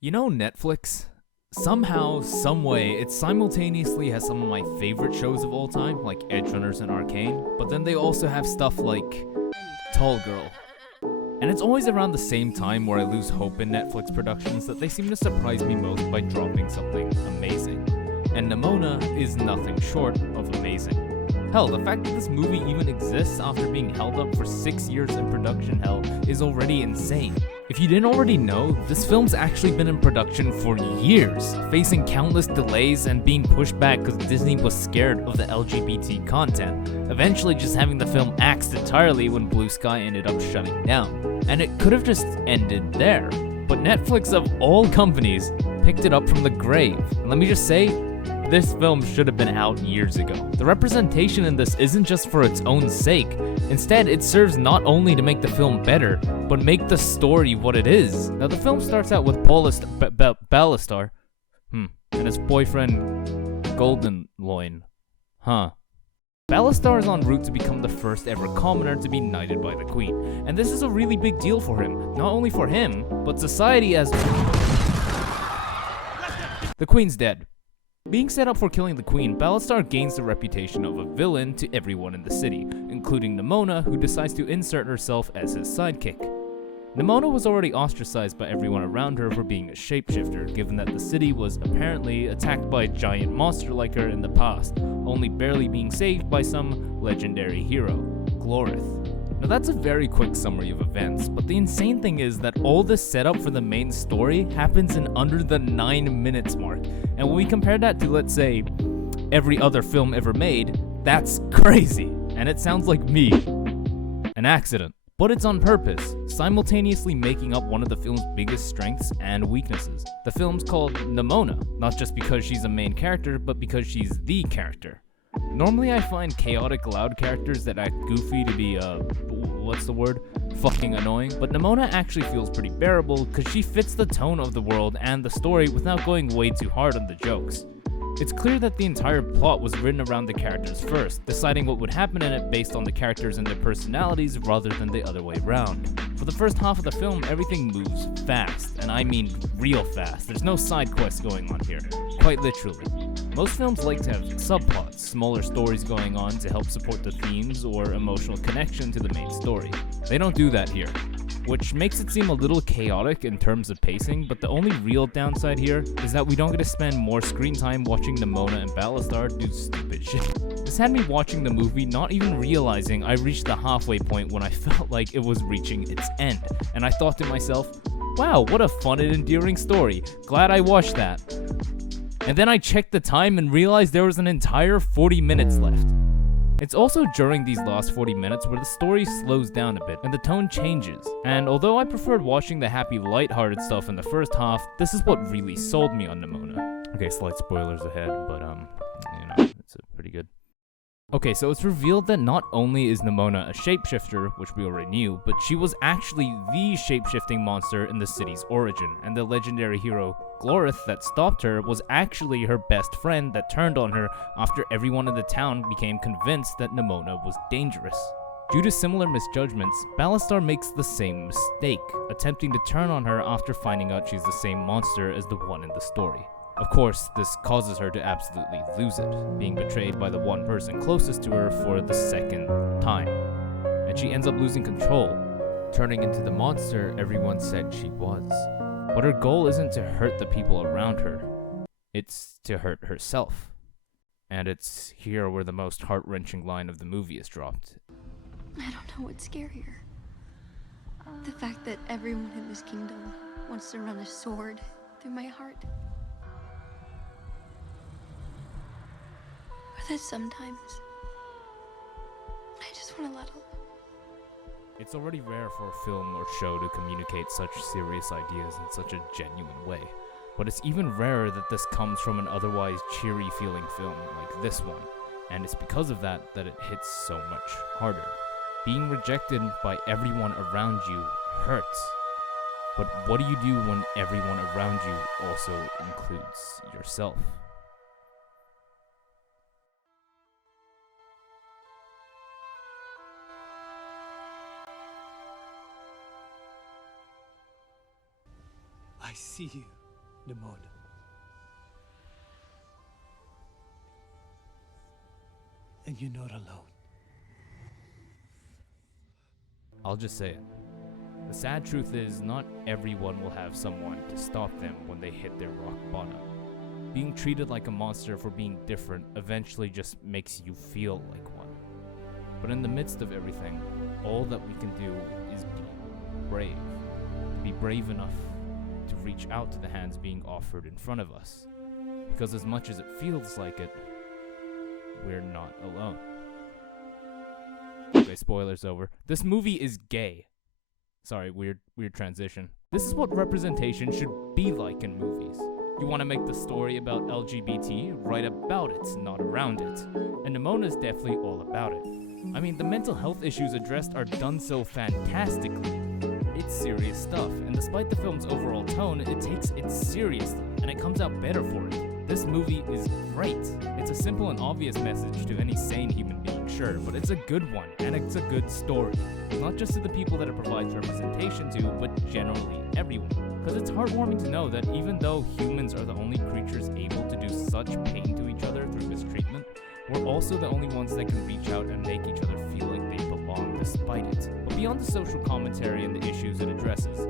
You know Netflix? Somehow, someway, it simultaneously has some of my favorite shows of all time, like Edge Runners and Arcane, but then they also have stuff like Tall Girl. And it's always around the same time where I lose hope in Netflix productions that they seem to surprise me most by dropping something amazing. And Nimona is nothing short of amazing. Hell, the fact that this movie even exists after being held up for 6 years in production hell is already insane. If you didn't already know, this film's actually been in production for years, facing countless delays and being pushed back because Disney was scared of the LGBT content, eventually just having the film axed entirely when Blue Sky ended up shutting down. And it could have just ended there, but Netflix of all companies picked it up from the grave. And let me just say, this film should have been out years ago. The representation in this isn't just for its own sake. Instead, it serves not only to make the film better, but make the story what it is. Now, the film starts out with Ballastar, and his boyfriend, Golden Loin. Ballastar is en route to become the first ever commoner to be knighted by the Queen. And this is a really big deal for him. Not only for him, but society as... The Queen's dead. Being set up for killing the Queen, Ballastar gains the reputation of a villain to everyone in the city, including Nimona, who decides to insert herself as his sidekick. Nimona was already ostracized by everyone around her for being a shapeshifter, given that the city was apparently attacked by a giant monster like her in the past, only barely being saved by some legendary hero, Glorith. Now that's a very quick summary of events, but the insane thing is that all this setup for the main story happens in under the 9 minutes mark. And when we compare that to, let's say, every other film ever made, that's crazy. And it sounds like me. An accident. But it's on purpose, simultaneously making up one of the film's biggest strengths and weaknesses. The film's called Nimona, not just because she's a main character, but because she's the character. Normally I find chaotic loud characters that act goofy to be, fucking annoying, but Nimona actually feels pretty bearable because she fits the tone of the world and the story without going way too hard on the jokes. It's clear that the entire plot was written around the characters first, deciding what would happen in it based on the characters and their personalities rather than the other way around. For the first half of the film, everything moves fast, and I mean real fast. There's no side quests going on here, quite literally. Most films like to have subplots, smaller stories going on to help support the themes or emotional connection to the main story. They don't do that here, which makes it seem a little chaotic in terms of pacing, but the only real downside here is that we don't get to spend more screen time watching Nimona and Ballastar do stupid shit. This had me watching the movie not even realizing I reached the halfway point when I felt like it was reaching its end, and I thought to myself, wow, what a fun and endearing story, glad I watched that. And then I checked the time and realized there was an entire 40 minutes left. It's also during these last 40 minutes where the story slows down a bit and the tone changes. And although I preferred watching the happy, lighthearted stuff in the first half, this is what really sold me on Nimona. Okay, slight spoilers ahead, but it's pretty good. Okay, so it's revealed that not only is Nimona a shapeshifter, which we already knew, but she was actually the shapeshifting monster in the city's origin, and the legendary hero Glorith that stopped her was actually her best friend that turned on her after everyone in the town became convinced that Nimona was dangerous. Due to similar misjudgments, Ballastar makes the same mistake, attempting to turn on her after finding out she's the same monster as the one in the story. Of course, this causes her to absolutely lose it, being betrayed by the one person closest to her for the second time. And she ends up losing control, turning into the monster everyone said she was. But her goal isn't to hurt the people around her, it's to hurt herself. And it's here where the most heart-wrenching line of the movie is dropped. I don't know what's scarier. The fact that everyone in this kingdom wants to run a sword through my heart. Or that sometimes I just want to let them. It's already rare for a film or show to communicate such serious ideas in such a genuine way, but it's even rarer that this comes from an otherwise cheery feeling film like this one, and it's because of that that it hits so much harder. Being rejected by everyone around you hurts, but what do you do when everyone around you also includes yourself? I see you. Nimona. And you're not alone. I'll just say it. The sad truth is, not everyone will have someone to stop them when they hit their rock bottom. Being treated like a monster for being different eventually just makes you feel like one. But in the midst of everything, all that we can do is be brave. Be brave enough to reach out to the hands being offered in front of us. Because as much as it feels like it, we're not alone. Okay, spoilers over. This movie is gay. Sorry, weird transition. This is what representation should be like in movies. You want to make the story about LGBT, write about it, not around it. And Nimona's definitely all about it. I mean, the mental health issues addressed are done so fantastically. It's serious stuff, and despite the film's overall tone, it takes it seriously, and it comes out better for it. This movie is great. It's a simple and obvious message to any sane human being, sure, but it's a good one, and it's a good story. Not just to the people that it provides representation to, but generally everyone. Because it's heartwarming to know that even though humans are the only creatures able to do such pain to each other through mistreatment, we're also the only ones that can reach out and make each other feel like they belong despite it. But beyond the social commentary and the issues it addresses,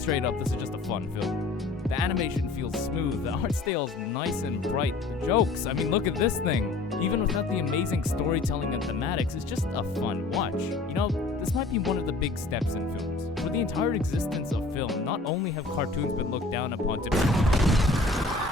straight up, this is just a fun film. The animation feels smooth, the art style is nice and bright, the jokes, I mean look at this thing. Even without the amazing storytelling and thematics, it's just a fun watch. You know, this might be one of the big steps in films. For the entire existence of film, not only have cartoons been looked down upon to